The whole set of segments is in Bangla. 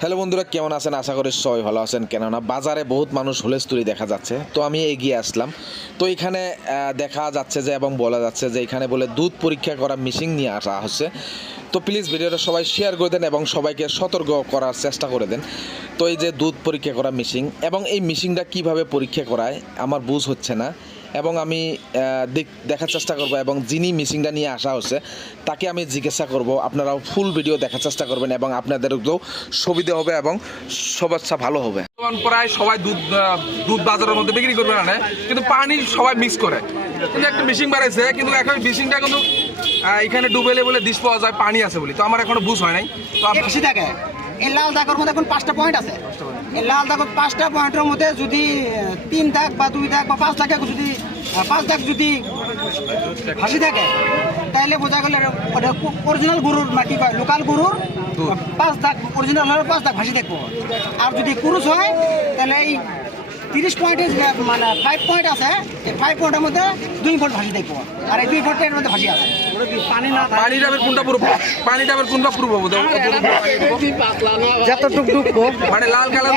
হ্যালো বন্ধুরা, কেমন আছেন? আশা করি সবাই ভালো আছেন। কেননা বাজারে বহুত মানুষ হুলেস্তুরি দেখা যাচ্ছে। তো আমি এগিয়ে আসলাম। তো এখানে দেখা যাচ্ছে যে এবং বলা যাচ্ছে যে এখানে বলে দুধ পরীক্ষা করা মিশিং নিয়ে আসা হচ্ছে। তো প্লিজ ভিডিওটা সবাই শেয়ার করে দেন এবং সবাইকে সতর্ক করার চেষ্টা করে দেন। তো এই যে দুধ পরীক্ষা করা মিশিং এবং এই মেশিনটা কীভাবে পরীক্ষা করায়, আমার বুঝ হচ্ছে না। এবং আমি দেখ- দেখার চেষ্টা করব এবং যিনি মিসিংটা নিয়ে আসা হচ্ছে তাকে আমি জিজ্ঞাসা করব আপনারাও ফুল ভিডিও দেখার চেষ্টা করবেন এবং আপনাদেরকেও সুবিধা হবে এবং সবাচ্ছা ভালো হবে। প্রায় সবাই দুধ দুধ বাজারের মধ্যে বিক্রি করবে না কিন্তু পানি সবাই মিক্স করে। কিন্তু একটা মেশিন বাড়াইছে কিন্তু এখন মেশিনটা কিন্তু এখানে ডুবেলে বলে দিশ পাওয়া যায় পানি আছে বলে। তো আমার এখনও বুঝ হয় নাই। তো আপ- বেশি থাকে এই লাল দাগের মধ্যে এখন পাঁচটা পয়েন্ট আছে। এই লাল দাগের পাঁচটা পয়েন্টের মধ্যে যদি তিন দাগ বা দুই দাগ বা পাঁচ দাগ যদি পাঁচ দাগ যদি ফাঁসি থাকে তাহলে বোঝা গেলে অরিজিনাল গরুর না কি কয় লোকাল গরুর পাঁচ দাগ অরিজিনাল হলে পাঁচ দাগ ফাঁসি থাকব। আর যদি কুরুষ হয় তাহলে এই তিরিশ পয়েন্টের মানে ফাইভ পয়েন্ট আছে এই ফাইভ পয়েন্টের মধ্যে দুই ফুট ভাসি দেখব আর এই দুই ভোল্টের মধ্যে ভাসি আছে। পানি না পানি ডাবের কোনটা পুরো পানি ডাবের কোনটা পূর্ব যতটুক ডুববো। মানে লাল কালার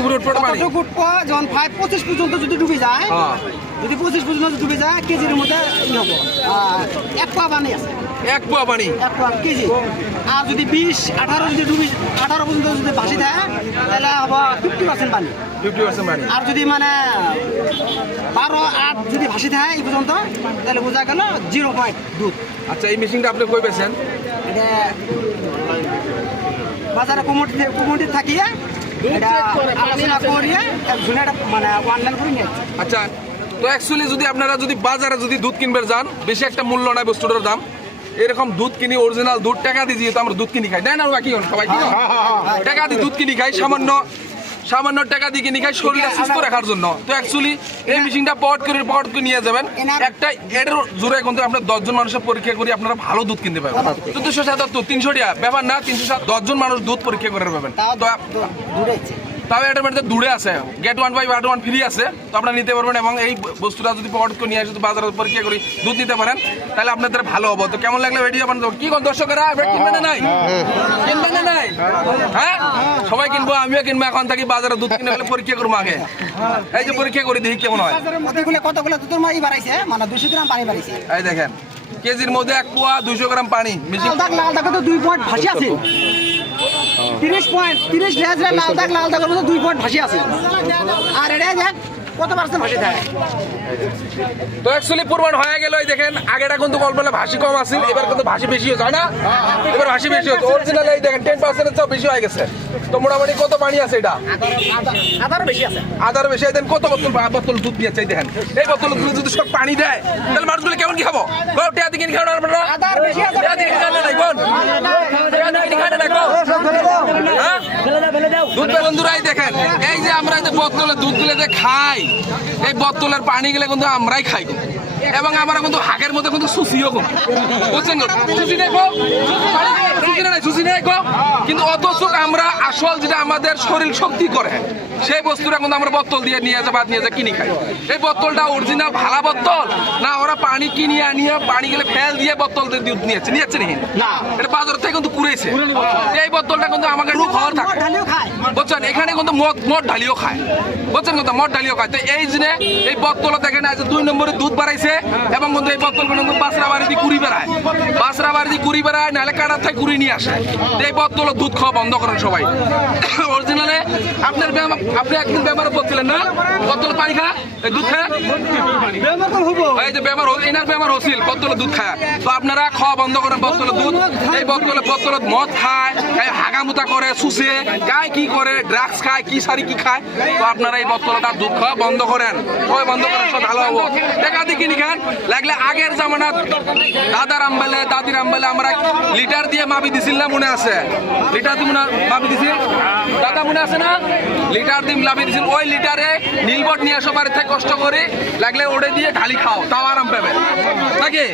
উপরে পানি। উঠবো যখন ফাইভ পঁচিশ পর্যন্ত যদি ডুবে যায় হ্যাঁ। যদি পঁচিশ পর্যন্ত ডুবে যায় কেজির মধ্যে এক পা পানি আছে। এক পোয়া পানি। এক পা কেজি। আর যদি বিশ আঠারো যদি ডুবি আঠারো পর্যন্ত যদি ভাসি দেয় তাহলে হব ফিফটি পার্সেন্ট পানি। ফিফটি পার্সেন্ট পানি। আর যদি মানে বারো আট যদি ভাসি দেয় এই পর্যন্ত তাহলে বোঝা গেল জিরো পয়েন্ট দুধ আচ্ছা এই মেশিনটা আপনি কই পেয়েছেন এটা বাজারে কুমুটি কুমুটি থাকিয়ে আলোচনা করিয়ে একজনে মানে অনলাইন করে নিয়ে আচ্ছা তো অ্যাকচুয়ালি যদি আপনারা যদি বাজারে যদি দুধ কিনবে যান বেশি একটা মূল্য নাই বস্তুটার দাম। এরকম দুধ কিনি অরিজিনাল দুধ টাকা দিয়ে যেহেতু আমরা দুধ কিনি খাই। তাই না বাকি সবাই কি টাকা দিয়ে দুধ কিনি খাই সামান্য সামান্য টাকা দিয়ে কিনি খাই শরীরটা সুস্থ রাখার জন্য। তো অ্যাকচুয়ালি এই মেশিনটা পট করে পট করে নিয়ে যাবেন। একটা এটার জোরে কিন্তু আপনার দশজন মানুষের পরীক্ষা করি আপনারা ভালো দুধ কিনতে পারবেন। চোদ্দশো সাতাত্তর তিনশো টাকা ব্যাপার না তিনশো সাত দশজন মানুষ দুধ পরীক্ষা করে পাবেন। তাও তো দূ- দূরে আছে। তবে এটার মধ্যে দূরে আছে। Get one by one one free আছে। তো আপনারা নিতে পারবেন এবং এই বস্তুটা যদি করে নিয়ে আসে যদি বাজারে পরীক্ষা করি দুধ নিতে পারেন তাহলে আপনাদের ভালো হবে। তো কেমন লাগল ভিডিও বানাবো কি কোন দর্শকেরা এবার কিনবে না নাই? কিনবে না নাই? হ্যাঁ? সবাই কিনবো আমিও কিনবো এখন থাকি বাজারে দুধ কিনে গেলে পরীক্ষা করব আগে। এই যে পরীক্ষা করি দেখি কেমন হয়। কতগুলো দুধের মাই বাড়াইছে? মানে দুশো গ্রাম পানি বাড়াইছে। এই দেখেন কেজির মধ্যে এক পোয়া দুইশো গ্রাম পানি মিশি লাল দাগ তো দুই পয়েন্ট ভাসি আছে। তিরিশ পয়েন্ট তিরিশ লেজরে লাল দাগ লাল দাগের মধ্যে দুই পয়েন্ট ভাসি আছে। আর এটা দেখ কত পার্সেন্ট ভাসি থাকে? তো অ্যাকচুয়ালি প্রমাণ হয়ে গেল এই দেখেন আগেটা কিন্তু বলে ভাসি কম আছিল এবার কিন্তু ভাসি বেশি হয়েছে হয় না? এবার ভাসি বেশি হচ্ছে অরিজিনাল এই দেখেন টেন পার্সেন্টের চেয়েও বেশি হয়ে গেছে। তো মোটামুটি কত পানি আছে এটা? আদারও বেশি আছে। আদার বেশি দেন কত বোতল বোতল দুধ দিয়েছে এই দেখেন। এই বোতল দুধ যদি সব পানি দেয় তাহলে মানুষগুলো কেমন কি খাব? টিয়া দিকে খাও না আপনারা? আদার বেশি আছে। টিয়া দিকে না নাই কোন? টিয়া দিকে না নাই কোন? দুধ বন্ধুরাই দেখেন, এই যে আমরা যে বোতলে দুধগুলো যে খাই, এই বোতলের পানি গুলো আমরাই খাই এবং আমরা কিন্তু হাগের মধ্যে কিন্তু সুসিও কম বুঝছেন? সুসি নেই গো? নাই সুসি নেই গো? কিন্তু অথচ আমরা আসল যেটা আমাদের শরীর শক্তি করে সেই বস্তুটা কিন্তু আমরা বোতল দিয়ে নিয়ে যা বাদ নিয়ে যা কিনি খাই। এই বোতলটা অরিজিনাল ভালা বোতল না ওরা পানি কিনে আনিয়ে পানি গেলে ফেল দিয়ে বোতল দুধ নিয়েছে নিয়েছে না। এটা বাজার থেকে কিন্তু কুড়েছে এই বোতলটা কিন্তু আমাকে ঘর থাকে। বুঝছেন? এখানে কিন্তু মদ মদ ঢালিও খায়। বুঝছেন কিন্তু মদ ঢালিও খায়। তো এই জিনে এই বোতল দেখেন আজ দুই নম্বরে দুধ বাড়াইছে এবং কিন্তু এই বোতল কিন্তু বাসরা বাড়ি দিয়ে কুড়ি বেড়ায়। বাসরা বাড়ি দিয়ে কুড়ি বেড়ায় নাহলে কাটার থেকে কুড়ি নিয়ে আসে। এই বোতল দুধ খাওয়া বন্ধ করেন সবাই। অরিজিনালে আপনার আপনি একদিন ব্যবহার করছিলেন না? বোতল পানি খা দুধ খা। এই যে এনার হচ্ছিল দুধ খায়। তো আপনারা খাওয়া বন্ধ করেন দুধ। এই মদ খায় হাগামুতা করে গায়ে কি করে ড্রাগস খায়, কি সারি কি খায়। তো আপনারা এই বোতলটা দুধ খাওয়া বন্ধ করেন। ওই বন্ধ করেন? সব ভালো হব। টাকা দিয়ে কিনি খান। লাগলে আগের জামানাত দাদার আমবেলে, দাদির আমবেলে আমরা লিটার দিয়ে মাপি দিছিল না, মনে আছে? লিটার মনে মাপি দিছিল? দাদা, মনে আছে না? লিটার দিম মাপি দিছিল, ওই লিটারে নীলবট নিয়ে আসো বাড়িতে, কষ্ট করে, লাগলে ওড়ে দিয়ে ঢালি খাও, তাও আরাম পাবে। নাকি?